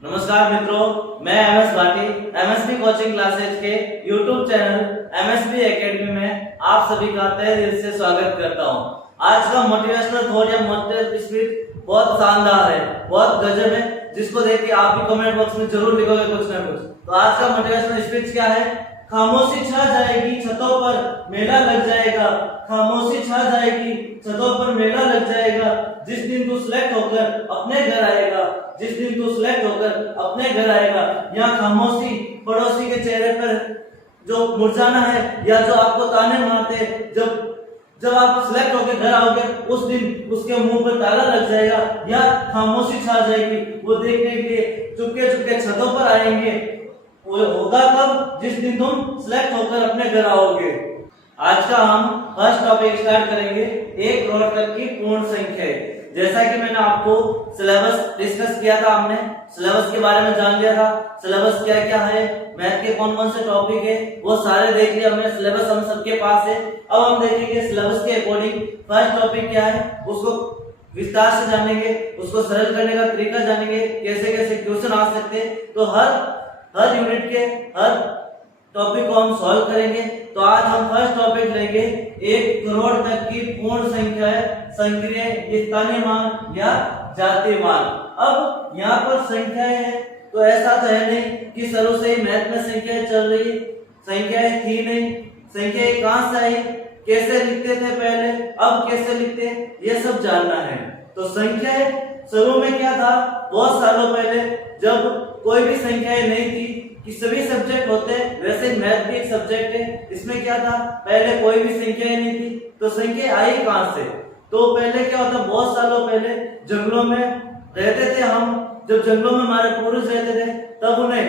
नमस्कार मित्रों, मैं MS Bhati MSB coaching classes के यूट्यूब चैनल एमएसबी एकेडमी में आप सभी का तहे दिल से स्वागत करता हूं। आज का मोटिवेशनल थॉट या मोटिवेशनल स्पीच बहुत शानदार है, बहुत गजब है, जिसको देख के आप भी कमेंट बॉक्स में जरूर लिखोगे कुछ ना कुछ। तो आज का मोटिवेशनल स्पीच क्या है? खामोशी छा जाएगी छतों पर मेला लग जाएगा, खामोशी छा जाएगी छतों पर मेला लग जाएगा, जिस दिन तू सिलेक्ट होकर अपने घर आएगा, जिस दिन तू सिलेक्ट होकर अपने घर आएगा। यहाँ खामोशी पड़ोसी के चेहरे पर जो मुरझाना है या जो आपको ताने मारते जब आप सिलेक्ट होकर घर आओगे उस दिन उसके मुंह पर ताला लग जाएगा या खामोशी छा जाएगी। वो देखने के लिए चुपके चुपके छतों पर आएंगे। वो होगा कब? जिस दिन तुम सिलेक्ट होकर अपने घर आओगे। आज का हम फर्स्ट टॉपिक स्टार्ट करेंगे 1 करोड़ तक की पूर्ण संख्या। जैसा कि मैंने आपको सिलेबस डिस्कस किया था, हमने सिलेबस के बारे में जान लिया था, सिलेबस क्या क्या है, मैथ के कौन कौन से टॉपिक है वो सारे देख लिया हमने। सिलेबस हम सबके पास है। अब हम देखेंगे सिलेबस के अकॉर्डिंग फर्स्ट टॉपिक क्या है, उसको विस्तार से जानेंगे, उसको सरल करने का तरीका जानेंगे, कैसे कैसे क्वेश्चन आ सकते हैं। तो हर यूनिट के हर टॉपिक को हम सॉल्व करेंगे। तो आज हम फर्स्ट टॉपिक लेंगे 1 करोड़ तक की पूर्ण संख्या है, संक्रिय स्थानीय मान या जातीय मान। अब यहाँ पर संख्याएं हैं तो ऐसा तो है नहीं कि शुरू से ही मैथ में संख्याएं चल रही, संख्याएं थी नहीं, संख्याएं कहां से आई, कैसे लिखते थे पहले, अब कैसे लिखते, ये सब जानना है। तो संख्याएं शुरू में क्या था, बहुत सालों पहले जब कोई भी संख्याएं नहीं थी कि सभी सब्जेक्ट होते हैं, वैसे मैथ भी एक सब्जेक्ट है, इसमें क्या था पहले कोई भी संख्याएं नहीं थी। तो संख्या आई कहां से? तो पहले क्या होता, बहुत सालों पहले जंगलों में रहते थे हम, जब जंगलों में हमारे पूर्वज रहते थे तब उन्हें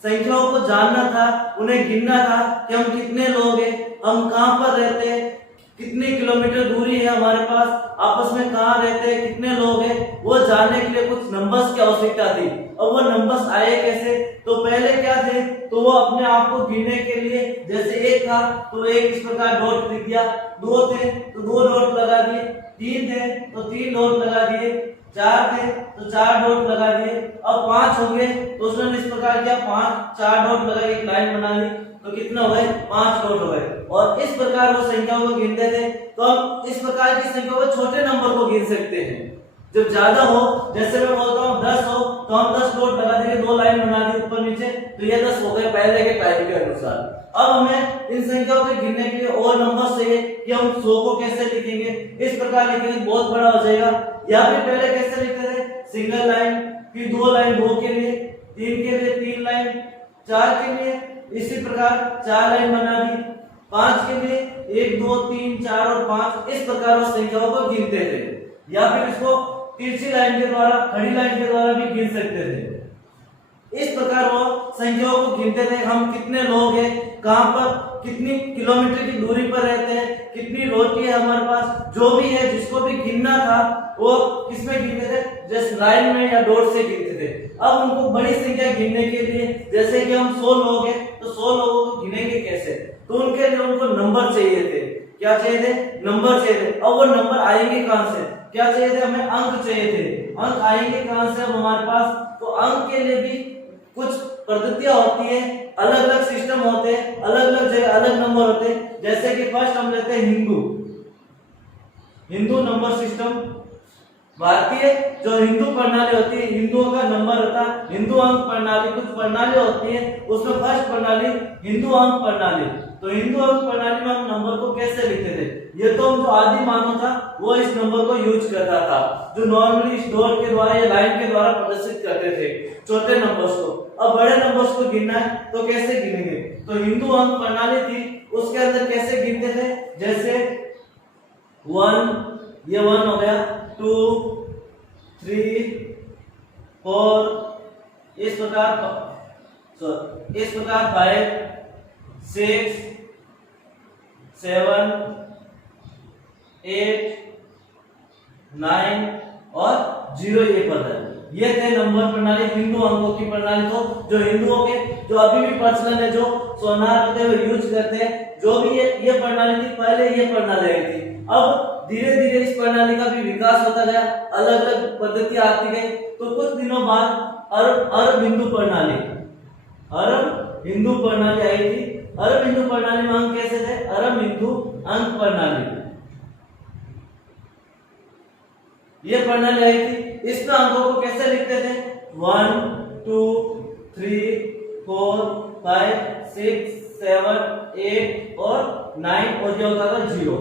संख्याओं को जानना था, उन्हें गिनना था कि हम कितने लोग हैं, हम कहां पर रहते हैं, कितने किलोमीटर दूरी है हमारे पास, आपस में कहां रहते हैं, कितने लोग हैं, वो जानने के लिए कुछ नंबर्स की आवश्यकता थी। अब वो नंबर्स आए कैसे? तो पहले क्या थे, तो वो अपने आप को गिनने के लिए जैसे 1 था तो 1 इस प्रकार डॉट लिख दिया, 2 थे तो 2 डॉट लगा दिए, 3 थे तो 3 डॉट लगा दिए, 4 थे तो 4 डॉट लगा दिए। अब 5 हो गए तो उसने इस प्रकार किया, 5 4 डॉट लगा एक लाइन बना ली, तो कितना हो गए, 5 डॉट हो गए। और इस प्रकार वो संख्याओं को गिनते थे। तो हम इस प्रकार की संख्याओं को छोटे नंबर को गिन सकते हैं। जब ज्यादा हो, जैसे मैं बोलता हूँ 10 हो तो हम 10 डॉट लगा देंगे, 2 लाइन बना दी ऊपर नीचे, तो ये 10 हो गए पहले के टाइम के अनुसार। अब हमें इन संख्याओं को गिनने के लिए और नंबर चाहिए कि हम 100 को कैसे लिखेंगे, इस प्रकार लिखेंगे बहुत बड़ा हो जाएगा। या फिर पहले कैसे लिखते थे, सिंगल लाइन, फिर 2 लाइन 2 के लिए, 3 के लिए 3 लाइन, 4 के लिए इसी प्रकार 4 लाइन बना दी, 5 के लिए 1 2 3 4 और 5, इस प्रकार वो संख्याओं को गिनते थे। या फिर इसको तिरछी लाइन के द्वारा, खड़ी लाइन के द्वारा भी गिन सकते थे। इस प्रकार वो संख्याओं को गिनते थे, हम कितने लोग हैं, कहां पर कितनी किलोमीटर की दूरी पर रहते हैं, कितनी रोटी है हमारे पास, जो भी है जिसको भी गिनना था वो किसमें गिनते थे, जैसे लाइन में या डॉट से गिनते थे। अब उनको बड़ी संख्या गिनने के लिए, जैसे कि हम 100 लोग हैं तो 100 लोगों को गिनेंगे कैसे, तो उनके लिए उनको नंबर चाहिए थे। क्या चाहिए थे? नंबर चाहिए थे। अब वो नंबर आएंगे कहां से? क्या चाहिए थे? हमें अंक चाहिए थे। अंक आएंगे कहां से अब हमारे पास? तो अंक के लिए भी कुछ पद्धतियां होती है, अलग अलग सिस्टम होते हैं, अलग अलग जगह अलग नंबर होते हैं। जैसे कि फर्स्ट हम लेते हैं हिंदू नंबर सिस्टम। भारतीय जो हिंदू प्रणाली होती है, हिंदुओं का नंबर होता है हिंदू अंक प्रणाली। कुछ प्रणाली होती है उसमें फर्स्ट प्रणाली हिंदू अंक प्रणाली। तो हिंदू अंक प्रणाली में हम नंबर को कैसे लिखते थे? ये तो हम जो आदि मानव था वो इस नंबर को यूज करता था, जो नॉर्मली इस डॉट के द्वारा या लाइन के द्वारा प्रदर्शित करते थे छोटे नंबर्स को। अब बड़े नंबर्स को गिनना है तो कैसे गिनेंगे? तो हिंदू अंक प्रणाली थी, उसके अंदर कैसे गिनते थे, जैसे 1, ये 1 हो गया, 2 3 4, इस प्रकार 5 6 7 8 9 और 0 ये पद है। ये थे नंबर प्रणाली, हिंदू अंकों की प्रणाली। तो जो हिंदुओं के जो अभी भी प्रचलन है, जो सोनार होते हुए यूज करते हैं, जो भी ये प्रणाली थी, पहले ये प्रणाली आई थी। अब धीरे धीरे इस प्रणाली का भी विकास होता गया, अलग अलग पद्धतियां आती गई। तो कुछ दिनों बाद अरब हिंदू प्रणाली, अरब हिंदू प्रणाली आई थी। अरब हिंदू प्रणाली में अंक कैसे थे? अरब हिंदू अंक प्रणाली, ये प्रणाली आई थी। इसमें अंकों को कैसे लिखते थे? 1 2 3 4 5 6 7 8 और 9 और ये होता था 0,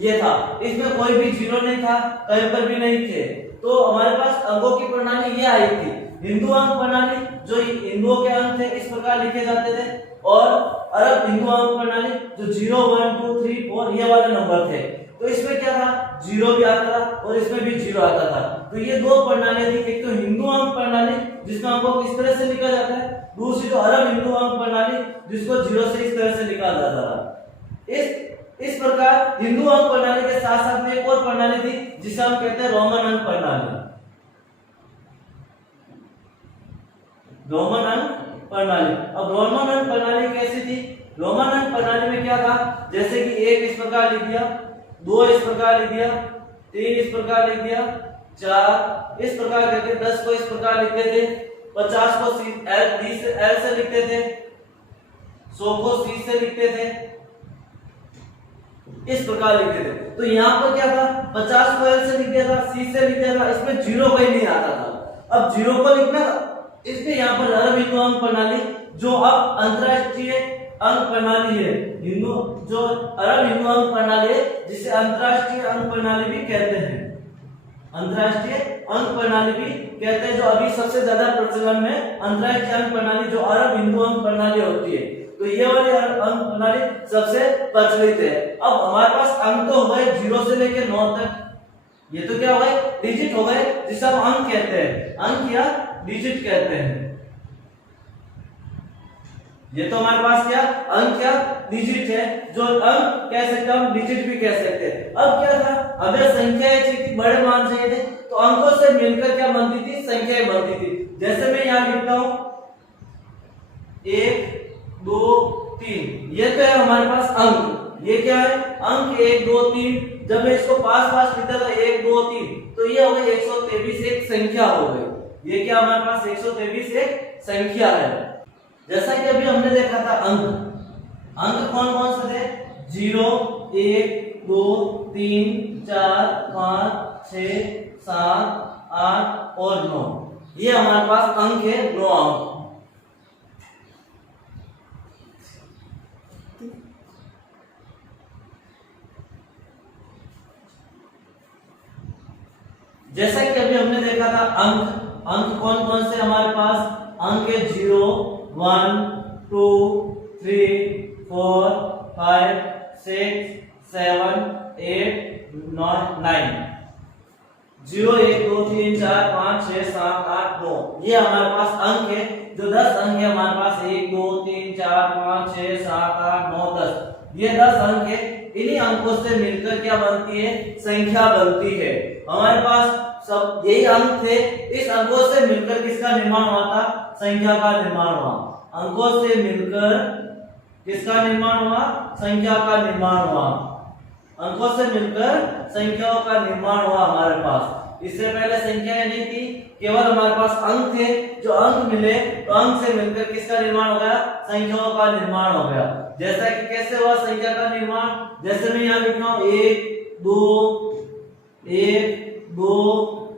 ये था। इसमें कोई भी 0 नहीं था, कहीं पर भी नहीं थे। तो हमारे पास अंकों की प्रणाली ये आई थी। हिंदू अंक प्रणाली, जो हिंदुओं के अंक थे इस प्रकार लिखे जाते थे, और अरब हिंदू अंक प्रणाली जो 0 1 2 3 4 ये वाले नंबर थे। तो इसमें क्या था? 0 भी आता था और इसमें भी 0 आता था। तो ये दो प्रणालियां थी, एक तो हिंदू अंक प्रणाली जिसमें अंकों को इस तरह से लिखा जाता है, दूसरी जो अरब हिंदू अंक प्रणाली जिसको 0 से इस तरह से लिखा जाता था। इस प्रकार हिंदू अंक प्रणाली के साथ साथ में एक और प्रणाली थी जिसे हम कहते हैं रोमन अंक प्रणाली। रोमन अंक प्रणाली। अब रोमन अंक प्रणाली कैसी थी? रोमन अंक प्रणाली में क्या था? जैसे कि 1 इस प्रकार लिख दिया, 2 इस प्रकार लिख दिया, 3 इस प्रकार लिख दिया, 4 इस प्रकार करके 10 को इस प्रकार लिखते थे, 50 को L से लिखते थे, 100 को C से लिखते थे, इस प्रकार लिखते थे। तो यहाँ पर क्या था? 50 को L से लिख दिया था, C से लिख दिया था, इसमें 0 कोई नहीं आता था। अब 0 को लिखना, इसलिए यहाँ पर अरब हिंदू अंक प्रणाली जो अब अंतरराष्ट्रीय अंक प्रणाली है, हिंदू जो अरब हिंदू अंक प्रणाली है जिसे अंतरराष्ट्रीय अंक प्रणाली भी कहते हैं, अंतरराष्ट्रीय अंक प्रणाली भी कहते हैं, जो अभी सबसे ज्यादा प्रचलन में अंतरराष्ट्रीय अंक प्रणाली जो अरब हिंदू अंक प्रणाली होती है। तो ये वाली अंक प्रणाली सबसे प्रचलित है। अब हमारे पास अंक तो हो गए 0 से लेकर 9 तक, ये तो क्या हो गए? डिजिट हो गए, जिसे हम अंक कहते हैं, अंक या डिजिट कहते हैं। ये तो हमारे पास क्या अंक या डिजिट है, जो अंक कह सकते हैं, हम डिजिट भी कह सकते हैं। अब क्या था? अगर संख्याएं चाहिए, बड़े मान चाहिए थे, तो अंकों से मिलकर क्या बनती थी? संख्याएं बनती थी। जैसे मैं यहाँ लिखता हूं 1 2 3, ये तो है हमारे पास अंक। ये क्या है? अंक 1 2 3। जब मैं इसको पास लिखता था 1 2 3, तो ये हो गई 123 एक संख्या हो गई। ये क्या हमारे पास 123 एक संख्या है। जैसा कि अभी हमने देखा था अंक, अंक कौन कौन से थे? 0 1 2 3 4 5 6 7 8 और 9, ये हमारे पास अंक है, 9 अंक। जैसा कि अभी हमने देखा था अंक, अंक कौन कौन से हमारे पास? अंक है 0 1 2 3 4 5 6 7 8 9। 0 1 2 3 4 5 6 7 8 9, ये हमारे पास अंक है। जो 10 अंक है हमारे पास 1 2 3 4 5 6 7 8 9 10, ये 10 अंक है। इन्हीं अंकों से मिलकर क्या बनती है? संख्या बनती है। हमारे पास सब यही अंक थे, इस अंकों से मिलकर किसका निर्माण हुआ था? संख्या का निर्माण हुआ। अंकों से मिलकर किसका निर्माण हुआ? संख्या का निर्माण हुआ। अंकों से मिलकर संख्याओं का निर्माण हुआ हमारे पास। इससे पहले संख्याएं नहीं थी, केवल हमारे पास अंक थे। जो अंक मिले तो अंक से मिलकर किसका निर्माण हो गया? संख्याओं का निर्माण हो गया। जैसा कि कैसे हुआ संख्या का निर्माण? जैसे मैं यहाँ लिख रहा हूँ 1 2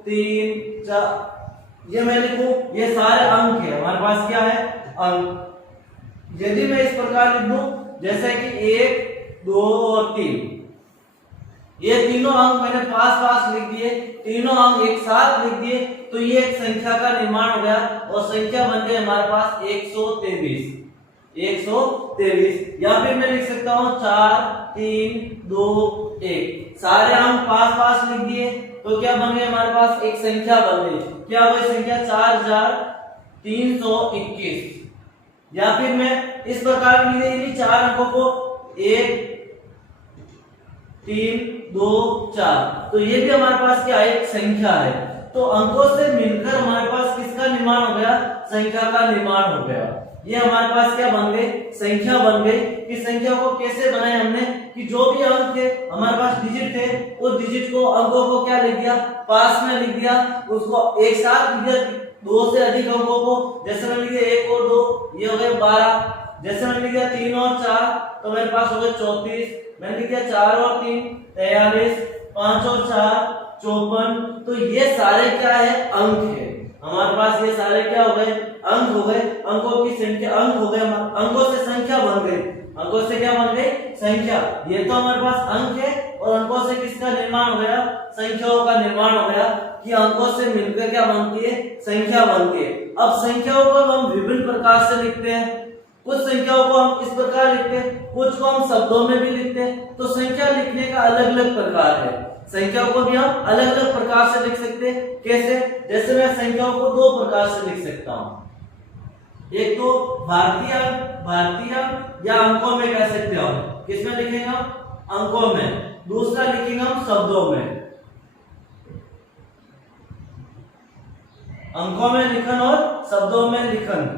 3 4, ये मैं लिखूं, ये सारे अंक है हमारे पास। क्या है? अंक। यदि मैं इस प्रकार लिख दूं जैसे कि 1 2 और 3, ये तीनों अंक मैंने पास लिख दिए, तीनों अंक एक साथ लिख दिए, तो ये एक संख्या का निर्माण हो गया और संख्या बन गई हमारे पास 123। या फिर मैं लिख सकता हूँ 4 3 2 1, सारे अंक पास लिख दिए, तो क्या बन गए हमारे पास? एक संख्या बन गई। क्या हुई संख्या? 4321। या फिर मैं इस प्रकार लिख इन्हीं 4 अंकों को 1 3 2 4, तो ये भी हमारे पास क्या? एक संख्या है। तो अंकों से मिलकर हमारे पास किसका निर्माण हो गया? संख्या का निर्माण हो गया। ये हमारे पास क्या बन गई? संख्या बन गई। इस संख्या को कैसे बनाया हमने? कि जो भी अंक थे हमारे पास डिजिट थे, उस डिजिट को, अंकों को क्या लिख दिया? पास में लिख दिया, उसको एक साथ लिख दिया, दो से अधिक अंकों को, जैसे मैंने लिख दिया 1 और 2 ये हो गए 12, जैसे मैंने लिख दिया 3 और 4 तो मेरे पास हो गए 34, मैंने लिख दिया 4 और 3 43, 5 और 4 54। तो ये सारे क्या है, अंक है। हमारे पास ये सारे क्या हो गए, अंक हो गए। अंकों की संख्या, अंक हो गए, अंकों से संख्या बन गई। अंकों से क्या बन गई, संख्या। ये तो हमारे पास अंक है और अंकों से किसका निर्माण हो गया, संख्याओं का निर्माण हो गया कि अंकों से मिलकर क्या बनती है, संख्या बनती है। अब संख्याओं को हम विभिन्न प्रकार से लिखते हैं। कुछ संख्याओं को हम इस प्रकार लिखते हैं, कुछ को हम शब्दों में भी लिखते हैं। तो संख्या लिखने का अलग अलग प्रकार है। संख्याओं को भी हम अलग अलग प्रकार से लिख सकते हैं। कैसे, जैसे मैं संख्याओं को दो प्रकार से लिख सकता हूं। एक तो भारतीय अंक या अंकों में कह सकते हो, किसमें लिखेंगे हम, अंकों में। दूसरा लिखेंगे हम शब्दों में, अंकों में लिखन और शब्दों में लिखन।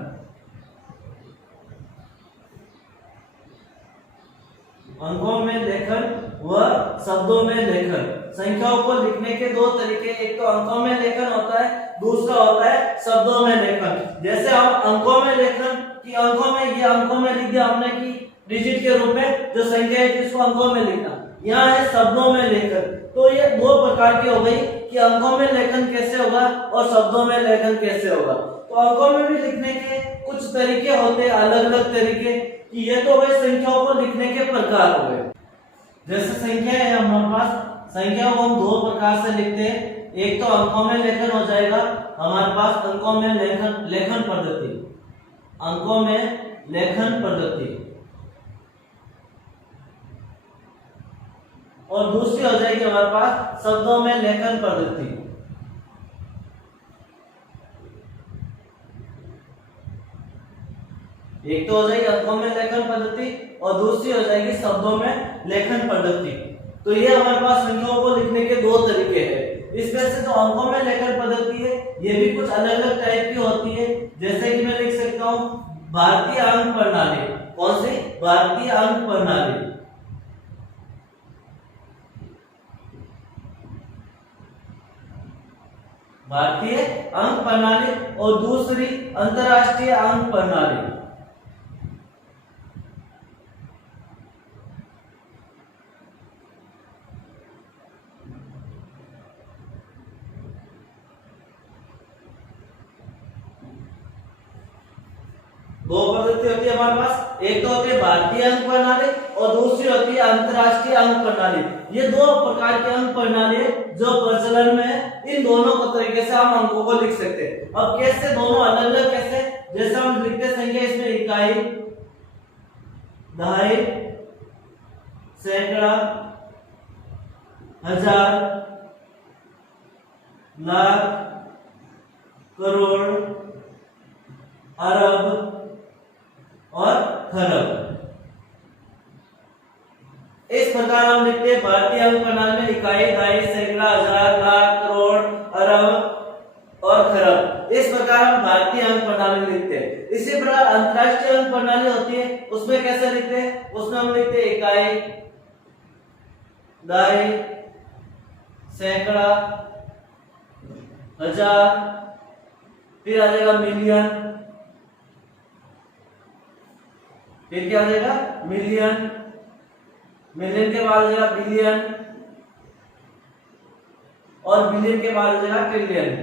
अंकों में लेखन व शब्दों में लेखन। संख्याओं को लिखने के दो तरीके, एक तो अंकों में लेखन होता है, दूसरा होता है शब्दों में लेखन। जैसे हम अंकों में लेखन कि अंकों में, ये अंकों में लिख दिया हमने कि डिजिट के रूप में जो संख्या है जिसको अंकों में लिखना। यहाँ है शब्दों में लेखन। तो ये दो प्रकार की हो गई कि अंकों में लेखन कैसे होगा और शब्दों में लेखन कैसे होगा। तो अंकों में भी लिखने के कुछ तरीके होते हैं, अलग अलग तरीके, कि ये तो गए संख्याओं को लिखने के प्रकार हो गए। जैसे संख्या है हमारे पास, संख्या को हम दो प्रकार से लिखते हैं। एक तो अंकों में लेखन हो जाएगा हमारे पास, अंकों में लेखन पद्धति, अंकों में लेखन पद्धति, और दूसरी हो जाएगी हमारे पास शब्दों में लेखन पद्धति। एक तो हो जाएगी अंकों में लेखन पद्धति और दूसरी हो जाएगी शब्दों में लेखन पद्धति। तो ये हमारे पास संख्याओं को लिखने के दो तरीके हैं। इसमें से जो अंकों में लेखन पद्धति है ये भी कुछ अलग अलग टाइप की होती है। जैसे कि मैं लिख सकता हूँ भारतीय अंक प्रणाली। कौन सी, भारतीय अंक प्रणाली। भारतीय अंक प्रणाली और दूसरी अंतरराष्ट्रीय अंक प्रणाली। दो पद्धति होती है हमारे पास, एक तो होती है भारतीय अंक प्रणाली और दूसरी होती है अंतरराष्ट्रीय अंक प्रणाली। ये दो प्रकार के अंक प्रणाली है जो प्रचलन में है। इन दोनों को तरीके से हम अंकों को लिख सकते हैं। अब कैसे, दोनों अलग अलग कैसे, जैसे हम लिखते संख्या इसमें इकाई, दहाई, सैकड़ा, हजार, लाख, करोड़, अरब और खरब। इस प्रकार हम लिखते हैं भारतीय अंक प्रणाली में इकाई, दहाई, सैकड़ा, हजार, लाख, करोड़, अरब और खरब। इस प्रकार हम भारतीय अंक प्रणाली लिखते हैं। इसी प्रकार अंतरराष्ट्रीय अंक प्रणाली होती है, उसमें कैसे लिखते हैं, उसमें हम लिखते हैं इकाई, दहाई, सैकड़ा, हजार, फिर आ जाएगा मिलियन, फिर क्या आ जाएगा मिलियन, मिलियन के बाद आ जाएगा बिलियन और बिलियन के बाद आ जाएगा ट्रिलियन।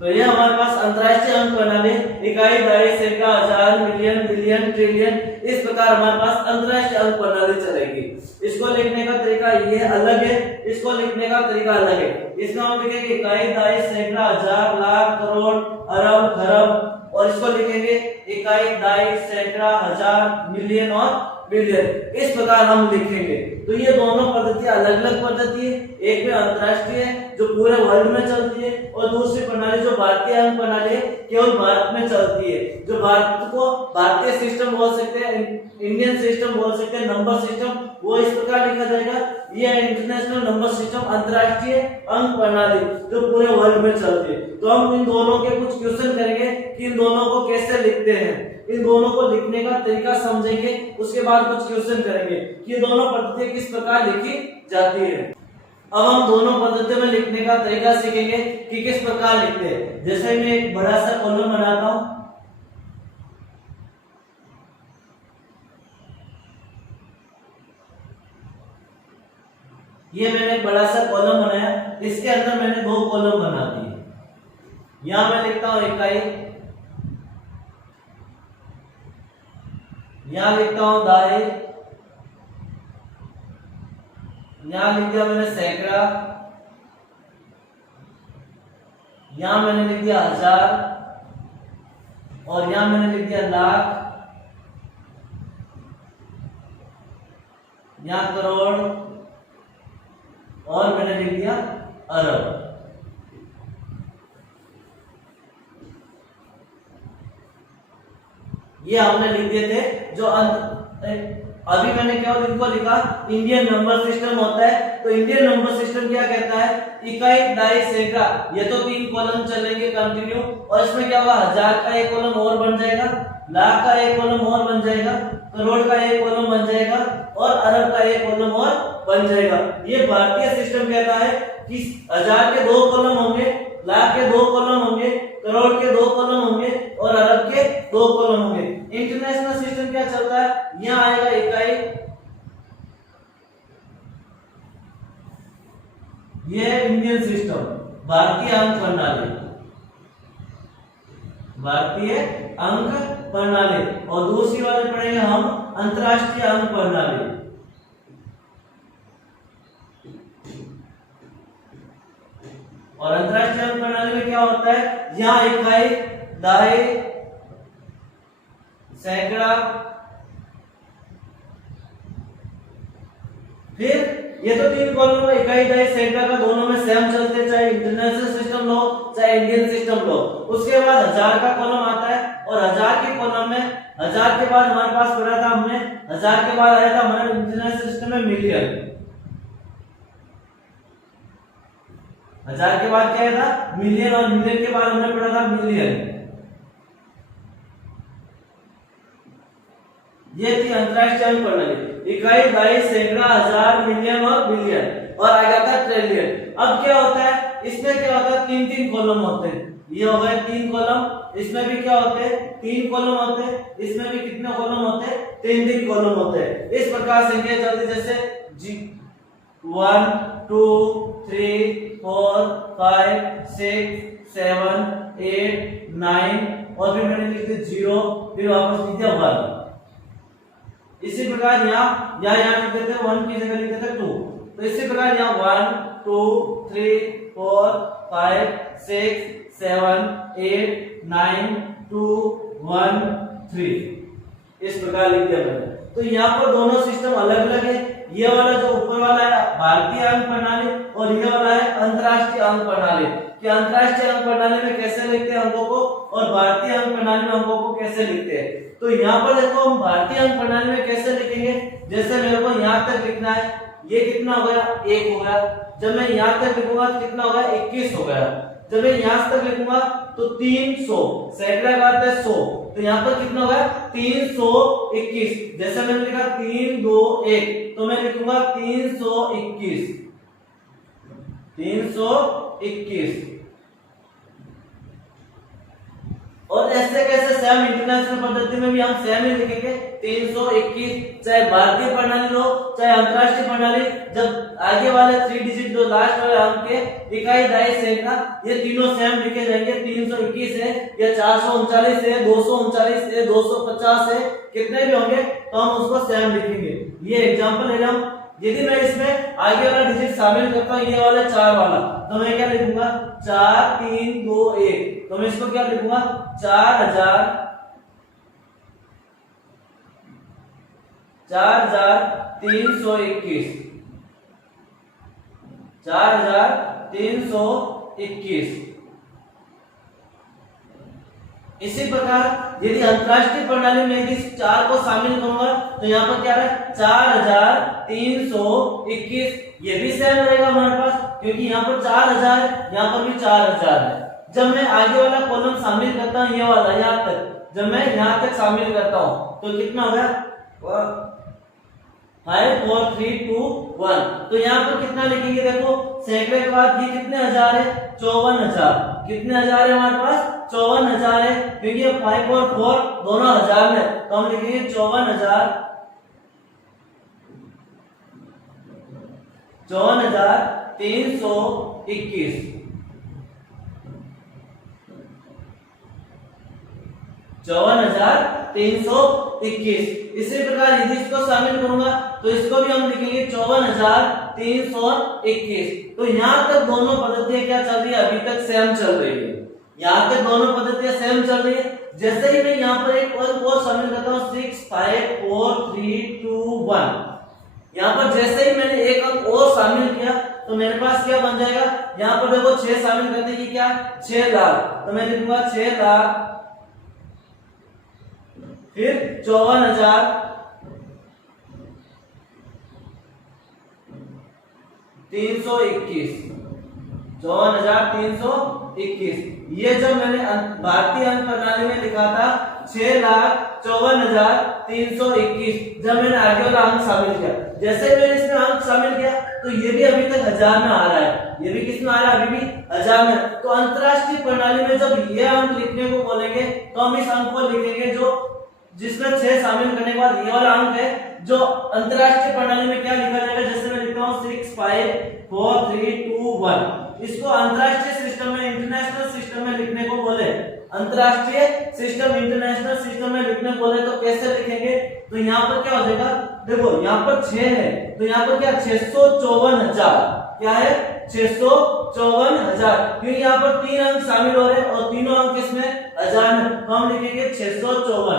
तो ये हमारे पास अंतरराष्ट्रीय अंक प्रणाली, इकाई, दहाई, सैकड़ा, हजार, मिलियन, बिलियन, ट्रिलियन। इस प्रकार हमारे पास अंतरराष्ट्रीय अंक प्रणाली चलेगी। इसको लिखने का तरीका ये अलग है, इसको लिखने का तरीका अलग है। इसमें हम लिखेंगे इकाई, दहाई, सैकड़ा, हजार, लाख, करोड़, अरब, खरब, और इसको लिखेंगे इकाई, दहाई, सैकड़ा, हजार, मिलियन और बिलियन। इस प्रकार हम लिखेंगे। तो ये दोनों पद्धतियां अलग अलग पद्धति है। एक में अंतरराष्ट्रीय है जो पूरे वर्ल्ड में चलती है, और दूसरी प्रणाली जो भारतीय अंक प्रणाली है केवल भारत में चलती है। जो भारत को भारतीय सिस्टम बोल सकते हैं, इंडियन सिस्टम बोल सकते हैं, नंबर सिस्टम, वो इस प्रकार लिखा जाएगा। ये इंटरनेशनल नंबर सिस्टम, अंतरराष्ट्रीय अंक प्रणाली जो पूरे वर्ल्ड में चलती है। तो हम इन दोनों के कुछ क्वेश्चन करेंगे कि इन दोनों को कैसे लिखते हैं, इन दोनों को लिखने का तरीका समझेंगे। उसके बाद कुछ क्वेश्चन करेंगे कि दोनों पद्धतियां किस प्रकार लिखी जाती है। अब हम दोनों पद्धति में लिखने का तरीका सीखेंगे कि किस प्रकार लिखते हैं। जैसे मैं एक बड़ा सा कॉलम बनाता हूं, ये मैंने एक बड़ा सा कॉलम बनाया, इसके अंदर मैंने दो कॉलम बना दिए। यहां मैं लिखता हूं इकाई, यहां लिखता हूं दाई, यहां लिख दिया मैंने सैकड़ा, यहां मैंने लिख दिया हजार, और यहां मैंने लिख दिया लाख, यहां करोड़, और मैंने लिख दिया अरब। ये हमने लिख दिए थे जो अभी मैंने केवल इनको लिखा। इंडियन नंबर सिस्टम होता है, तो इंडियन नंबर सिस्टम क्या कहता है, इकाई, दाई, सैकड़ा, ये तो 3 कॉलम चलेंगे कंटिन्यू, और इसमें क्या होगा, हजार का एक कॉलम और बन जाएगा, लाख का एक कॉलम और बन जाएगा, करोड़ का एक कॉलम बन जाएगा, और अरब का एक कॉलम और बन जाएगा। ये भारतीय सिस्टम कहता है कि हजार के 2 कॉलम होंगे, लाख के 2 कॉलम होंगे, करोड़ के 2 कॉलम होंगे, और अरब के 2 कॉलम होंगे। इंटरनेशनल सिस्टम क्या चलता है, यहाँ आएगा इकाई, ये है इंडियन सिस्टम, भारतीय अंक प्रणाली, भारतीय अंक प्रणाली, और दूसरी वाले पढ़ेंगे हम अंतरराष्ट्रीय अंक प्रणाली। और अंतरराष्ट्रीय अंक प्रणाली में क्या होता है, यहाँ इकाई, दाई, सैकड़ा, फिर ये तो 3 कॉलम में इकाई, दाई, सैकड़ा का दोनों में सेम चलते, चाहे इंटरनेशनल सिस्टम लो चाहे इंडियन सिस्टम लो। उसके बाद हजार का कॉलम आता है, और हजार के कॉलम में हजार के बाद हमारे पास पढ़ा था हमने, हजार के बाद आया था हमारे इंटरनेशनल सिस्टम में मिलियन। हजार के बाद क्या था, मिलियन, और मिलियन के बाद हमने पढ़ा था मिलियन। ये थी अंतरराष्ट्रीय अंक प्रणाली, इकाई, दाई, सैकड़ा, हजार, मिलियन और बिलियन, और आ गया था ट्रिलियन। अब क्या होता है, इसमें क्या होता है, 3-3 कॉलम होते हैं, ये हो गए 3 कॉलम, इसमें भी क्या होते हैं, 3 कॉलम होते हैं, इसमें भी कितने कॉलम होते हैं, 3-3 कॉलम होते हैं। इस प्रकार संख्या चलती, जैसे 1 2 3 4 5 6 7 8 9, और फिर मैंने लिख दिया 0, फिर वापस लिख दिया 1। इसी प्रकार यहाँ लिख देते हैं 1 की जगह लिख देते हैं 2। तो इसी प्रकार यहाँ 1 2 3 4 5 6 7 8 9 2 1 3, इस प्रकार लिख दिया मैंने। तो यहाँ पर दोनों सिस्टम अलग अलग है, ये वाला जो ऊपर वाला है भारतीय अंक प्रणाली, और ये वाला है अंतरराष्ट्रीय अंक प्रणाली। कि अंतरराष्ट्रीय अंक प्रणाली में कैसे लिखते हैं अंकों को, और भारतीय अंक प्रणाली में अंकों को कैसे लिखते हैं। तो यहाँ पर देखो हम भारतीय अंक प्रणाली में कैसे लिखेंगे, जैसे मेरे को यहाँ तक लिखना है, ये कितना हो गया, 1 हो गया। जब मैं यहाँ तक लिखूंगा तो कितना हो गया, 21 हो गया। जब मैं यहाँ तक लिखूंगा तो 300, सैकड़ा का अर्थ है 100, तो यहाँ पर कितना होगा, 321। जैसे मैंने लिखा 3 2 1, तो मैं लिखूंगा 321, 321। और ऐसे कैसे सेम इंटरनेशनल पद्धति में भी हम सेम ही लिखेंगे 321, चाहे भारतीय प्रणाली लो चाहे अंतरराष्ट्रीय प्रणाली। जब आगे वाले 3 डिजिट जो लास्ट वाले अंक के इकाई, दाई, सैकड़ा, ये तीनों सेम लिखे जाएंगे। 321 है या 439 है, 239 है, 250 है, कितने भी होंगे तो हम उसको सेम लिखेंगे। ये एग्जांपल ले हम, यदि मैं इसमें आगे वाला डिजिट शामिल करता हूं, ये वाला 4 वाला, तो मैं क्या लिखूंगा, 4 3 2 1, तो मैं इसको क्या लिखूंगा, 4000 4321, 4321। इसी प्रकार यदि अंतरराष्ट्रीय प्रणाली में यदि 4 को शामिल करूंगा तो यहाँ पर क्या है, 4321। ये भी सेम रहेगा हमारे पास, क्योंकि यहाँ पर 4000 है, यहाँ पर भी 4000 है। जब मैं आगे वाला कॉलम शामिल करता हूँ, ये वाला यहाँ तक, जब मैं यहाँ तक शामिल करता हूँ तो कितना हो गया, 5 4 3 2 1। तो यहाँ पर कितना लिखेंगे, देखो सैकड़े के बाद ये कितने हजार है, 54,000। कितने हजार है हमारे पास, 54,000 है, क्योंकि ये 5 और 4 दोनों हजार में, तो हम लिखेंगे 54,000, 54,321, 54,321। इसी प्रकार यदि इसको शामिल करूंगा तो इसको भी हम लिखेंगे 54,321। तो यहाँ तक दोनों पद्धतियां क्या चल रही है, अभी तक सेम चल रही है। यहाँ तक दोनों पद्धतियां सेम चल रही है। जैसे ही मैं यहाँ पर एक और शामिल करता हूँ 6 5 4 3 2 1, यहाँ पर जैसे ही मैंने एक अंक और शामिल किया तो मेरे पास क्या बन जाएगा, यहाँ पर देखो 6 शामिल करने की क्या, 6 लाख, तो मैं लिखूंगा 6 लाख, फिर 54,321, 54,321। ये जब मैंने भारतीय अंक प्रणाली में लिखा था 6,54,321, जब मैंने आगे वाला अंक शामिल किया, जैसे मैंने इसमें अंक शामिल किया तो ये भी अभी तक हजार में आ रहा है, ये भी किस में आ रहा है, अभी भी हजार में। तो अंतरराष्ट्रीय प्रणाली में जब ये अंक लिखने को बोलेंगे तो हम इस अंक को लिखेंगे जो जिसमें 6 शामिल करने के बाद ये वाला अंक है, जो अंतरराष्ट्रीय प्रणाली में क्या लिखा जाएगा, जैसे मैं लिखता हूँ 6 5 4 3 2 1। इसको अंतरराष्ट्रीय सिस्टम में, इंटरनेशनल सिस्टम में लिखने को बोले, अंतरराष्ट्रीय सिस्टम, इंटरनेशनल सिस्टम में लिखने को बोले तो कैसे लिखेंगे, तो यहाँ पर क्या हो जाएगा, देखो यहाँ पर 6 है तो यहाँ पर क्या 654,000, क्या है 654,000, क्योंकि यहाँ पर 3 अंक शामिल हो रहे हैं और तीनों अंक किसमें, हजार में, तो हम लिखेंगे 654,000,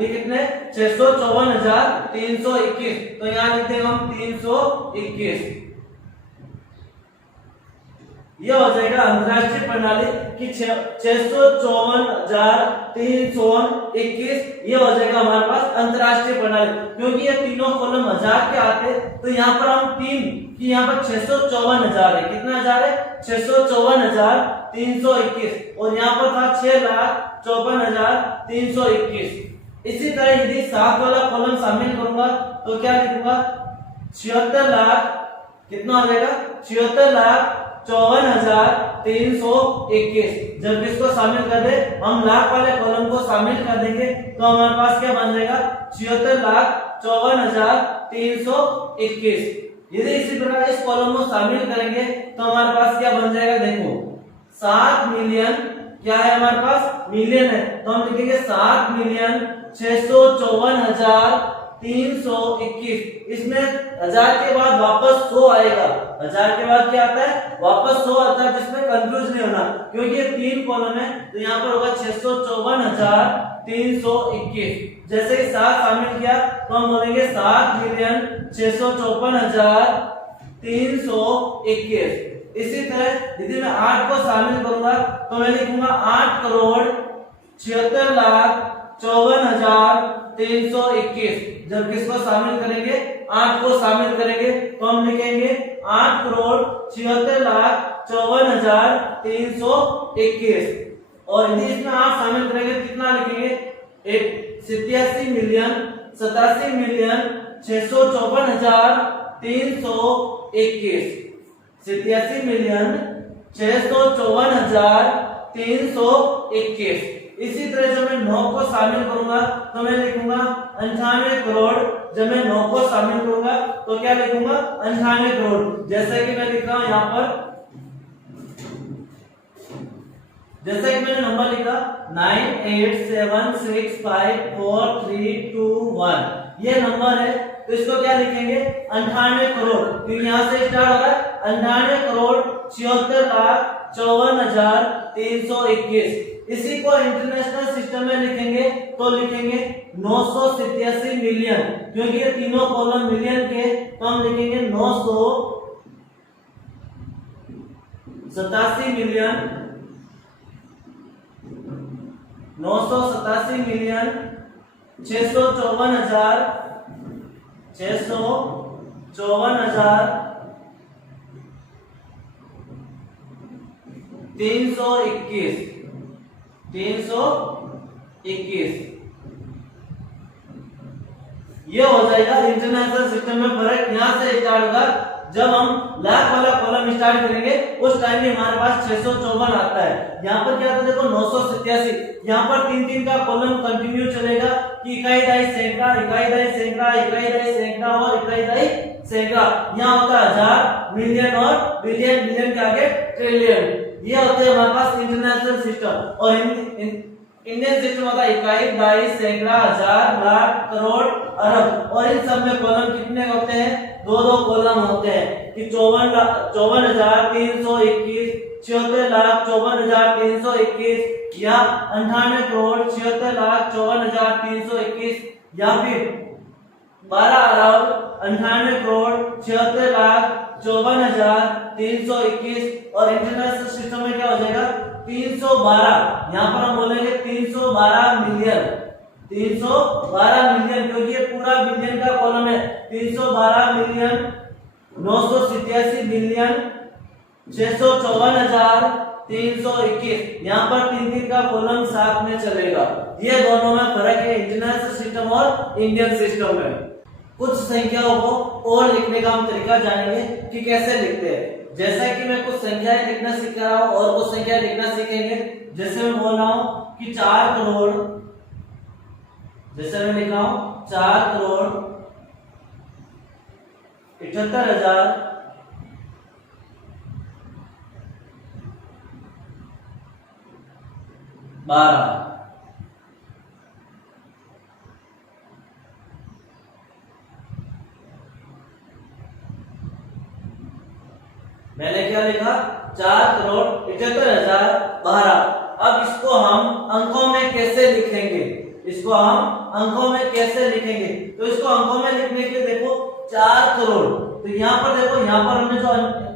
ये कितने 654,321, तो यहाँ लिखते हैं हम 321। यह हो जाएगा अंतरराष्ट्रीय प्रणाली की 654,321। ये हो जाएगा हमारे पास अंतरराष्ट्रीय प्रणाली, क्योंकि ये तीनों कॉलम हजार के आते, तो यहाँ पर हम 3 कि यहाँ पर 654,000 है, कितना हजार है 654,321, और यहाँ पर था 6,54,321। इसी तरह यदि 7 वाला कॉलम शामिल करूंगा तो क्या लिखूंगा, 76 लाख, कितना हो जाएगा 76,54,321। जब इसको शामिल कर दे, हम लाख वाले कॉलम को शामिल कर देंगे तो हमारे पास क्या बन जाएगा 76,54,321। यदि इसी प्रकार इस कॉलम को शामिल करेंगे तो हमारे पास क्या बन जाएगा, देखो 7 मिलियन, क्या है हमारे पास मिलियन है, तो हम लिखेंगे 7,654,321। इसमें हजार के बाद वापस 100 आएगा, हजार के बाद क्या आता है वापस 100 आता है, जिसमें कंफ्यूज नहीं होना, क्योंकि ये 3 कॉलम है तो यहाँ पर होगा 654,321। जैसे ही 7 शामिल किया तो हम बोलेंगे 7,654,321। इसी तरह यदि मैं 8 को शामिल करूंगा तो मैं लिखूंगा 8,76,54,321। जब किसको शामिल करेंगे, 8 को शामिल करेंगे तो हम लिखेंगे 8,76,54,321। और यदि इसमें 8 शामिल करेंगे कितना लिखेंगे, 87,654,321, 87,654,321। इसी तरह जब मैं 9 को शामिल करूंगा तो मैं लिखूंगा 98 करोड़। जब मैं 9 को शामिल करूंगा तो क्या लिखूंगा 98 करोड़। जैसा कि मैं लिख रहा हूं यहाँ पर, जैसा कि मैंने नंबर लिखा 98765432 ये नंबर है, तो इसको क्या लिखेंगे 98 करोड़, क्योंकि यहाँ से स्टार्ट हो रहा है 98,76,54,321। इसी को इंटरनेशनल सिस्टम में लिखेंगे तो लिखेंगे 987 मिलियन, क्योंकि ये तीनों कॉलम मिलियन के, तो हम लिखेंगे 987 मिलियन, 987 मिलियन 654,321 321 ये हो जाएगा इंटरनेशनल सिस्टम में फर्क। यहाँ से स्टार्ट होगा, जब हम लाख वाला कॉलम स्टार्ट करेंगे उस टाइम में हमारे पास 654 आता है। यहाँ पर क्या था देखो 987, यहाँ पर 3-3 का कॉलम कंटिन्यू चलेगा कि इकाई दाई सैकड़ा, इकाई दाई सैकड़ा, इकाई दाई सैकड़ा और इकाई दाई सैकड़ा। यहाँ होता है हजार, मिलियन और बिलियन, बिलियन के आगे ट्रिलियन। ये होते हैं हमारे पास इंटरनेशनल सिस्टम। और इंडियन सिस्टम होता है इकाई दाई सैकड़ा, हजार, लाख, करोड़, अरब। और इन सब में कॉलम कितने होते हैं? 2-2 कॉलम होते हैं कि 54,321, 76,54,321 या 98,76,54,321 या फिर 12,98,76,54,321। और इंटरनेशनल सिस्टम में क्या हो जाएगा? 312। यहाँ पर हम बोलेंगे 312 मिलियन, 312 मिलियन, क्योंकि ये पूरा बिलियन का कॉलम है। 312 मिलियन 987 बिलियन 654,321। यहाँ पर 3-3 का कॉलम साथ में चलेगा। ये दोनों में फर्क है इंटरनेशनल सिस्टम और इंडियन सिस्टम में। कुछ संख्याओं को और लिखने का हम तरीका जानेंगे कि कैसे लिखते हैं। जैसा कि मैं कुछ संख्याएं लिखना सीख रहा हूं और कुछ संख्या लिखना सीखेंगे। जैसे मैं बोल रहा हूं कि 4 करोड़, जैसे मैं लिख रहा हूं 4 करोड़ 78,012। मैंने क्या लिखा? 4,78,012। अब इसको हम अंकों में कैसे लिखेंगे? इसको हम अंकों में कैसे लिखेंगे? तो इसको अंकों में लिखने के लिए देखो 4 करोड़, तो यहाँ पर देखो, यहाँ पर हमने जो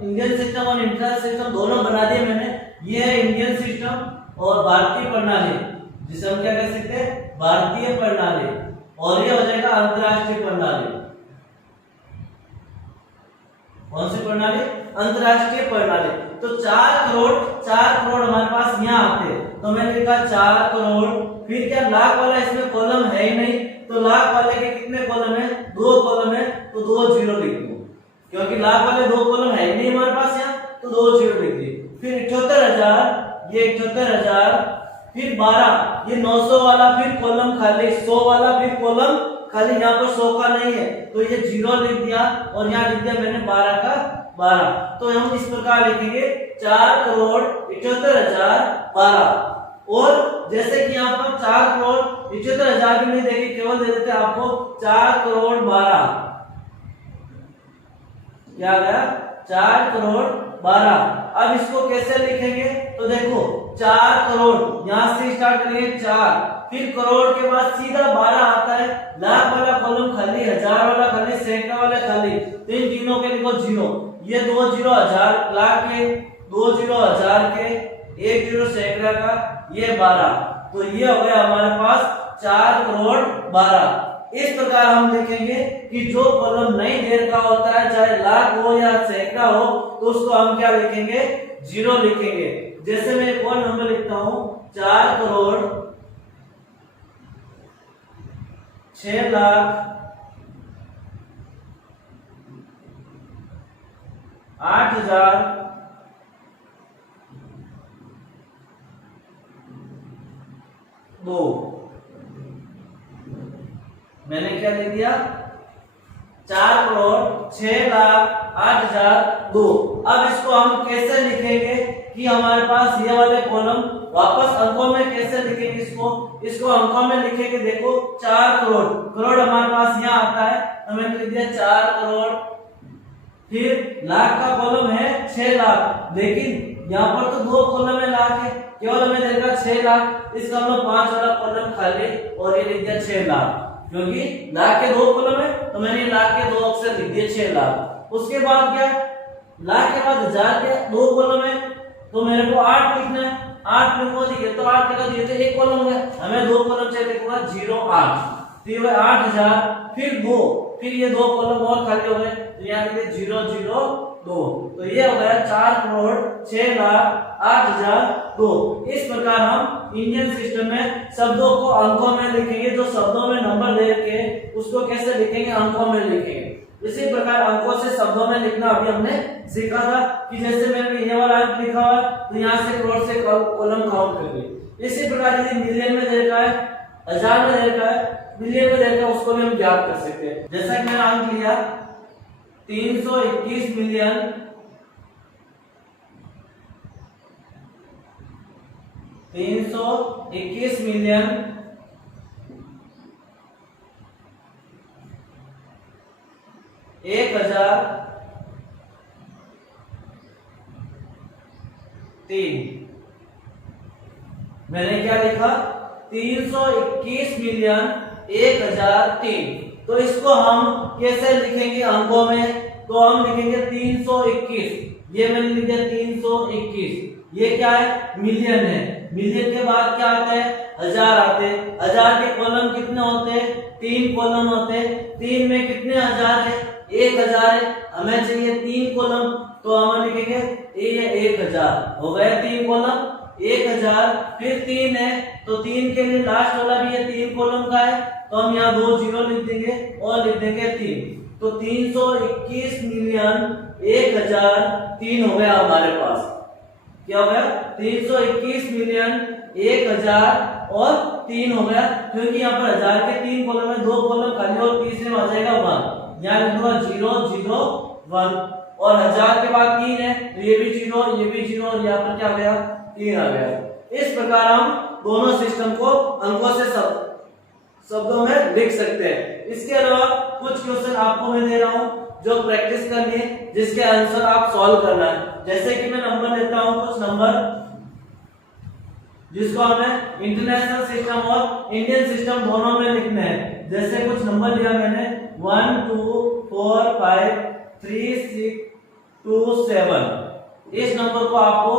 इंडियन सिस्टम और इंटरनेशनल सिस्टम दोनों बना दिए मैंने। ये है इंडियन सिस्टम और भारतीय प्रणाली, जिसे हम क्या कह सकते हैं? भारतीय प्रणाली। और ये हो जाएगा अंतरराष्ट्रीय प्रणाली। कौन सी प्रणाली? अंतरराष्ट्रीय प्रणाली। तो 4 करोड़ हमारे पास यहाँ आते हैं, तो मैंने लिखा 4 करोड़। फिर क्या लाख वाला इसमें कॉलम है ही नहीं, तो लाख वाले के कितने कॉलम है? 2 कॉलम है, तो 2 जीरो लिख दो, क्योंकि लाख वाले 2 कॉलम है ही नहीं हमारे पास यहाँ, तो 2 जीरो लिख दिए। फिर 78,000, ये 78,000, फिर 12, ये 900 वाला फिर कॉलम खाली, 100 वाला फिर कॉलम खाली, यहाँ पर 100 का नहीं है, तो ये जीरो लिख दिया और यहाँ लिख दिया मैंने 12 का 12। तो हम इस प्रकार लिखेंगे 4,78,012। और जैसे कि यहाँ पर 4,78,000 भी नहीं देंगे, केवल दे देते आपको 4,12,00,000। क्या गया? 4,12,00,000। अब इसको कैसे लिखेंगे? तो देखो 4 करोड़ यहाँ से स्टार्ट करेंगे 4, फिर करोड़ के बाद सीधा 12 आता है। लाख वाला कॉलम खाली, हजार वाला खाली, सैकड़ा वाला खाली, तो इन तीनों के लिखो जीरो। ये 2 जीरो हजार लाख के, 2 जीरो हजार के, 1 जीरो सैकड़ा का, ये 12। तो ये हो गया हमारे पास 4,12,00,000। इस प्रकार हम लिखेंगे कि जो कॉलम नई ढेर का होता है, चाहे लाख हो या सैकड़ा हो, तो उसको हम क्या लिखेंगे? जीरो लिखेंगे। जैसे मैं एक और नंबर लिखता हूं 4 करोड़ 6 लाख 8,000 2। मैंने क्या लिख दिया? 4 करोड़ 6 लाख 8,002। अब इसको हम कैसे लिखेंगे कि हमारे पास ये वाले कॉलम वापस अंकों में कैसे लिखेंगे? इसको अंकों में लिखेंगे। देखो 4 करोड़ हमारे पास यहाँ आता है, तो मैंने लिख दिया 4 करोड़। फिर लाख का कॉलम है 6 लाख, लेकिन यहाँ पर तो 2 कॉलम है लाख है, केवल हमें देखा 6 लाख, इसका मतलब 5 वाला कॉलम खाली और ये लिख दिया 6 लाख, क्योंकि लाख के 2 कॉलम है, तो मैंने लाख के 2 अक्षर लिख दिए 6 लाख। उसके बाद क्या? लाख के बाद हजार के 2 कॉलम है, तो मेरे को 8 लिखना है। 8 लिखूंगा, ठीक है, तो 8 लिखा दिए तो 1 कॉलम हो गया, हमें 2 कॉलम चाहिए, लिखूंगा 0 8, तो ये 8,000। फिर 2 फिर ये 2 कॉलम और खाली हो गए, तो यहाँ लिखे 002, तो ये हो गया 4,06,08,002। इस प्रकार हम इंडियन सिस्टम में शब्दों को अंकों में लिखेंगे, जो शब्दों में नंबर दे के उसको कैसे लिखेंगे, अंकों में लिखेंगे। इसी प्रकार अंकों से शब्दों में लिखना अभी हमने सीखा था कि जैसे मैंने ये वाला अंक लिखा हुआ तो यहाँ से करोड़ से कॉलम काउंट कर ली। इसी प्रकार यदि मिलियन में दे रखा है, हजार में दे रखा है, मिलियन में दे रखा है, उसको भी हम ज्ञात कर सकते हैं। जैसा कि मैंने अंक लिया 321 मिलियन 321 मिलियन 1,003। मैंने क्या लिखा 321 मिलियन 1,003। तो इसको हम कैसे लिखेंगे अंकों में, तो हम लिखेंगे 321। ये मैंने लिख दिया 321। ये क्या है, मिलियन है। मिलियन के बाद क्या आता है, हजार आते हैं। हजार के कॉलम कितने होते हैं, 3 कॉलम होते हैं। 3 में कितने हजार है, 1,000 है। हमें चाहिए 3 कॉलम, तो हम लिखेंगे ये 1,000 हो गया 3 कॉलम 1,000। फिर 3 है तो 3 के लिए लास्ट वाला भी ये 3 कॉलम का है, तो हम यहाँ 2 जीरो लिख देंगे और लिख देंगे 3। तो 321 मिलियन 1,003 हो गया हमारे पास। क्या हो गया, 321 मिलियन 1,000 और 3 हो गया, क्योंकि यहाँ पर हजार के 3 कॉलम है, 2 कॉलम खाली और तीसरे में आ जाएगा 1। यहाँ लिख दूंगा 001 और हजार के बाद 3 है, तो ये भी 0, ये भी 0 और यहाँ पर क्या आ गया 3 आ गया। इस प्रकार हम दोनों सिस्टम को अंकों से शब्दों में लिख सकते हैं। इसके अलावा कुछ क्वेश्चन आपको मैं दे रहा हूँ जो प्रैक्टिस करनी है, जिसके आंसर आप सॉल्व करना है। जैसे कि मैं नंबर देता हूँ, कुछ नंबर जिसको हमें इंटरनेशनल सिस्टम और इंडियन सिस्टम दोनों में लिखने हैं। जैसे कुछ नंबर लिया मैंने 1 2 4 5 3 6 2 7। इस नंबर को आपको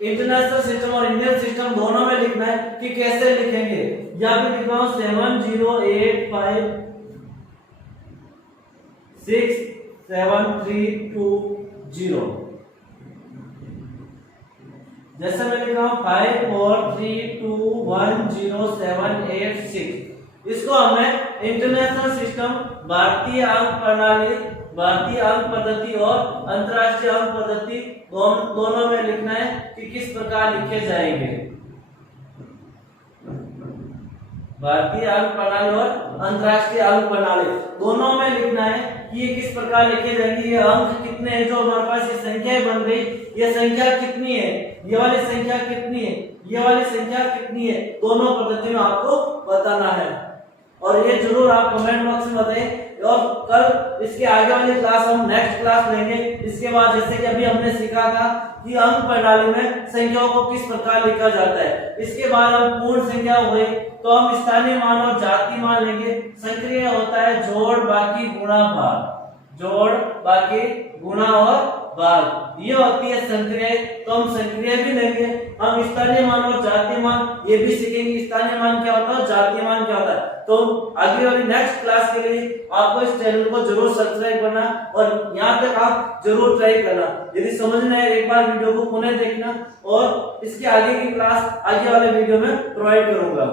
इंटरनेशनल सिस्टम और इंडियन सिस्टम दोनों में लिखना है कि कैसे लिखेंगे। या फिर लिख रहा हूं 708567320। जैसे मैं लिख रहा हूं 5432107886। इसको हमें इंटरनेशनल सिस्टम, भारतीय अंक प्रणाली, भारतीय अंक पद्धति और अंतरराष्ट्रीय अंक पद्धति दोनों में लिखना है कि किस प्रकार लिखे जाएंगे। भारतीय अंक प्रणाली और अंतरराष्ट्रीय अंक प्रणाली दोनों में लिखना है कि ये किस प्रकार लिखे जाएंगे। ये अंक कितने हैं, जो हमारे पास ये संख्याएं बन गई, ये संख्या कितनी है, ये वाली संख्या कितनी है, ये वाली संख्या कितनी है, दोनों पद्धति में आपको बताना है। और ये जरूर आप कमेंट बॉक्स में बताएं। और कल इसके आगे वाली क्लास हम नेक्स्ट क्लास लेंगे। इसके बाद जैसे कि अभी हमने सीखा था कि अंक प्रणाली में संख्याओं को किस प्रकार लिखा जाता है, इसके बाद हम पूर्ण संख्या हो गई तो हम स्थानीय मान और जाति मान लेंगे। सक्रिय होता है जोड़ बाकी गुणा भाग, जोड़ बाकी गुणा और भाग, ये होती है संक्रिय। तो हम संक्रिय भी लेंगे। हम स्थानीय मान और जातीय मान ये भी सीखेंगे, स्थानीय मान क्या होता है, जातीय मान क्या होता है। तो अगली वाली नेक्स्ट क्लास के लिए आपको इस चैनल को जरूर सब्सक्राइब करना और यहाँ तक आप जरूर ट्राई करना। यदि समझना है एक बार वीडियो को पुनः देखना और इसके आगे की क्लास आगे वाले वीडियो में प्रोवाइड करूंगा।